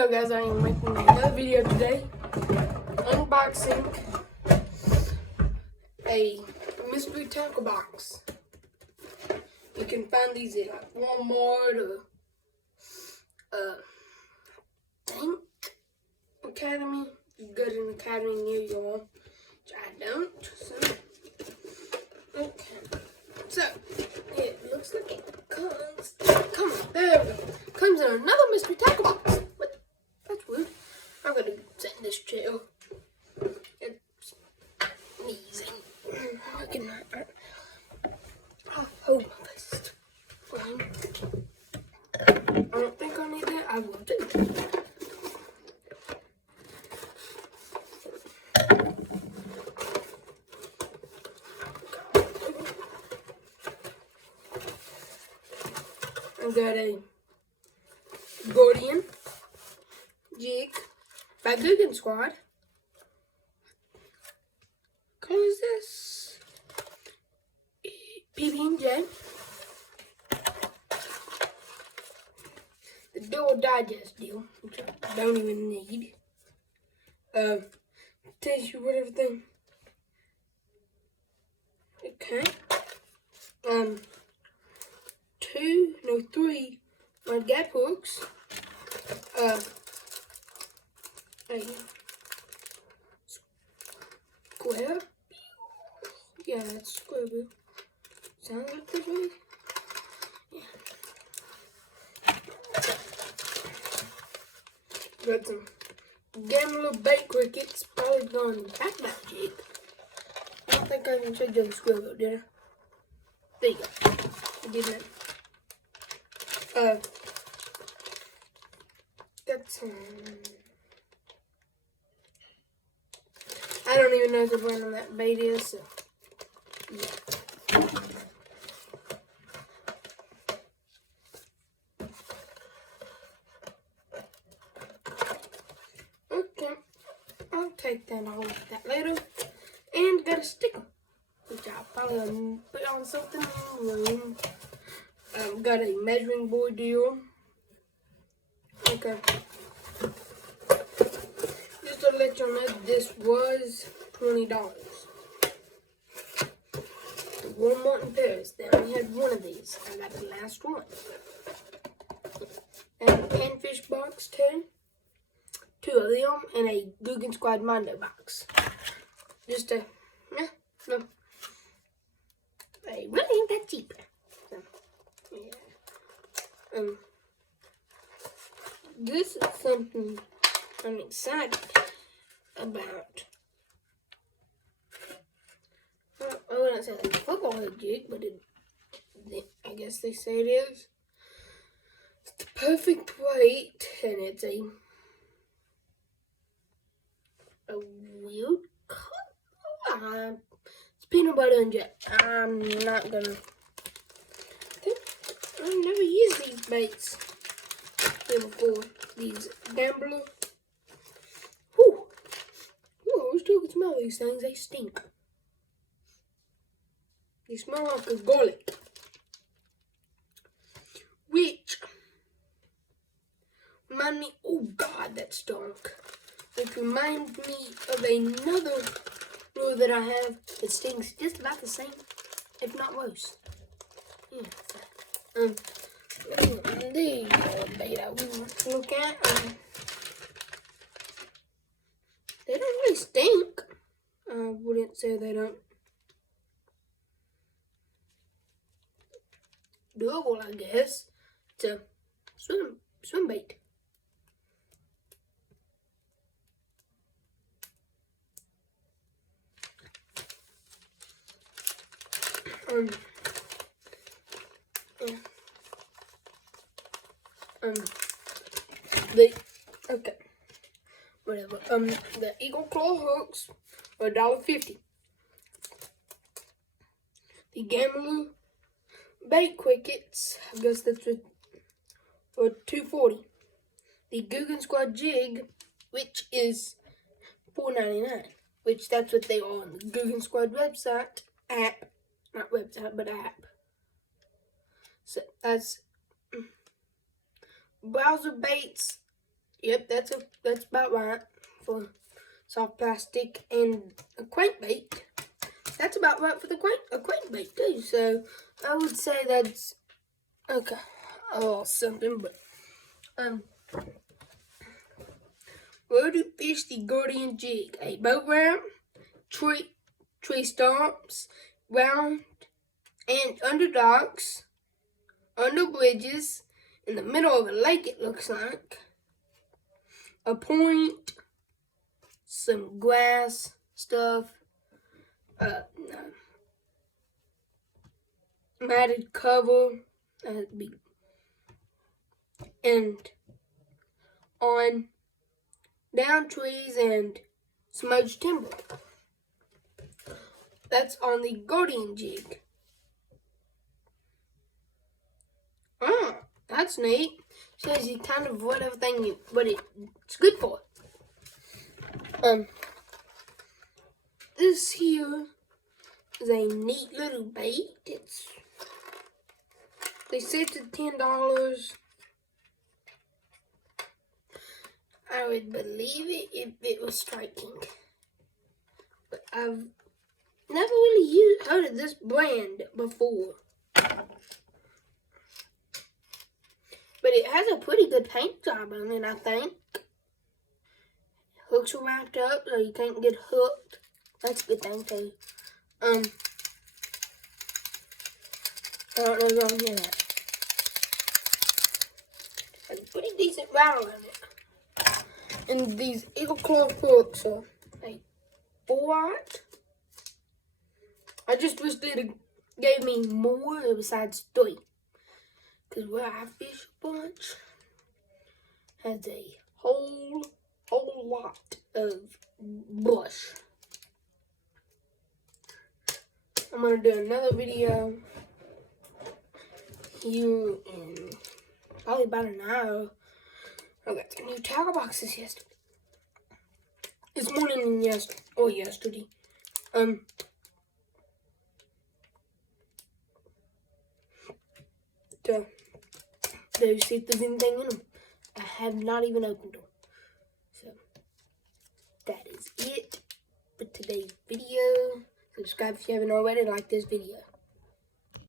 Hello guys, I am making another video today, unboxing a mystery tackle box. You can find these at like Walmart or Tank Academy. You go to an academy near you all, which I don't. So, okay. So it looks like it comes. There we go. Comes in another mystery tackle box. What? That's weird. I'm gonna sit in this chair. It's sneezing. I cannot. I'll hold my face. Fine. I don't think I need that. I will do that. I got a Guardian jig by Guggen Squad. What color is this? PB&J. The Dual Digest deal, which I don't even need. Tells you what everything. Okay. 3 my gap hooks. A square. Yeah, that's square wheel. Sounds like this way. Yeah. Got some Gamma bait crickets, polygon backpack jig. I don't think I even showed you the square wheel, did I? There you go. I did that. Got some. I don't even know the brand on that bait is, so yeah. Okay, I'll take that all of that later. And got a sticker, which I'll probably put on something in the room. Got a measuring board deal. Okay. Just to let you know, this was $20. The Walmart in Paris, they only had one of these. I got the last one. And a panfish box too. 2 of them, and a Guggen Squad Mondo box. Just a, no. They really ain't that cheap. So, yeah. This is something I'm excited about. Well, I wouldn't say it's a football head jig, but I guess they say it is. It's the perfect weight, and it's a weird color. It's peanut butter and jet. I'm not gonna. I've never used these baits here before. These gambler. Whew. Ooh, I still can smell these things. They stink. They smell like a garlic. Which remind me, oh God, that stunk. Which reminds me of another lure that I have that stinks just about the same, if not worse. Yeah. These are bait I would look at. They don't really stink. I wouldn't say they don't. Doable, I guess. It's a swim bait. Okay, whatever. The Eagle Claw hooks are $1.50. The Gamma bait crickets, I guess that's for $2.40. The Guggen Squad jig, which is $4.99, which that's what they are on the Guggen Squad website app, not website but app. So that's browser baits Yep, that's about right for soft plastic and a crankbait. That's about right for the crankbait too. So I would say that's okay. Oh, something, but where do fish the Guardian jig? A boat ramp, tree stumps, round and under docks, under bridges, in the middle of a lake. It looks like a point, some grass stuff, matted cover, and on down trees and smudged timber. That's on the Guardian jig. Oh, that's neat. Shows you kind of what it's good for. This here is a neat little bait. They say it's $10. I would believe it if it was striking. But I've never really heard of this brand before. But it has a pretty good paint job on it, I think. Hooks are wrapped up so you can't get hooked. That's a good thing too. I don't know if I'm hearing that. There's a pretty decent rattle on it. And these eagle claw hooks are like 4-aught. I just wish they gave me more besides 3. Because where I fish a bunch has a whole lot of bush. I'm going to do another video here in probably about an hour. I got some new tackle boxes yesterday. This morning and yesterday. To see if there's anything in them. I have not even opened them. So, that is it for today's video. Subscribe if you haven't already. Like this video.